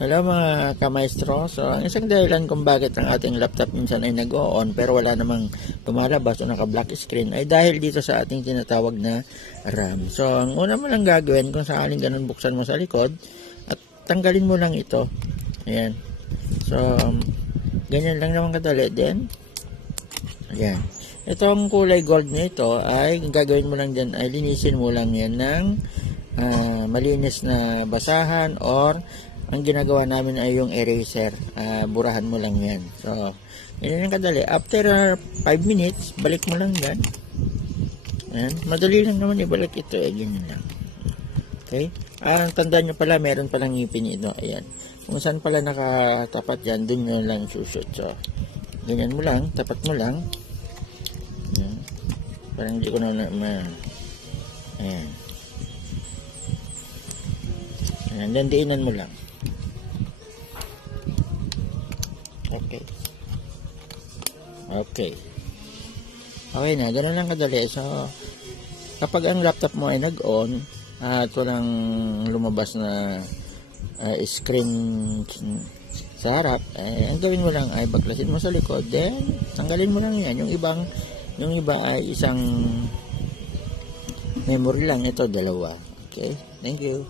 Hello mga kamaestro. So, ang isang dahilan kung bakit ang ating laptop minsan ay nag-o-on pero wala namang lumalabas o naka-black screen ay dahil dito sa ating tinatawag na RAM. So, ang una mo lang gagawin kung sakaling ganun, buksan mo sa likod at tanggalin mo lang ito. Ayan. So, ganyan lang naman kadali. Then, ayan. Itong kulay gold na ito ay gagawin mo lang dyan ay linisin mo lang yan ng malinis na basahan or ang ginagawa namin ay yung eraser. Burahan mo lang yan. So, ganyan yung kadali. After 5 minutes, balik mo lang yan. Ayan. Madali lang naman ibalik ito. Ganyan lang. Okay? Tandaan nyo pala, meron palang ngipin ito. Ayan. Kung saan pala nakatapat dyan, dun nyo lang sushoot. So, ganyan mo lang. Tapat mo lang. Ayan. Parang hindi ko na ayan. Ayan. Then, diinan mo lang. Okay. Okay. Okay na, ganun lang kadali. So, kapag ang laptop mo ay nag-on at walang lumabas na screen sa harap, ang gawin mo lang ay baklasin mo sa likod, then tanggalin mo lang yan. Yung iba ay isang memory lang, ito dalawa. Okay? Thank you.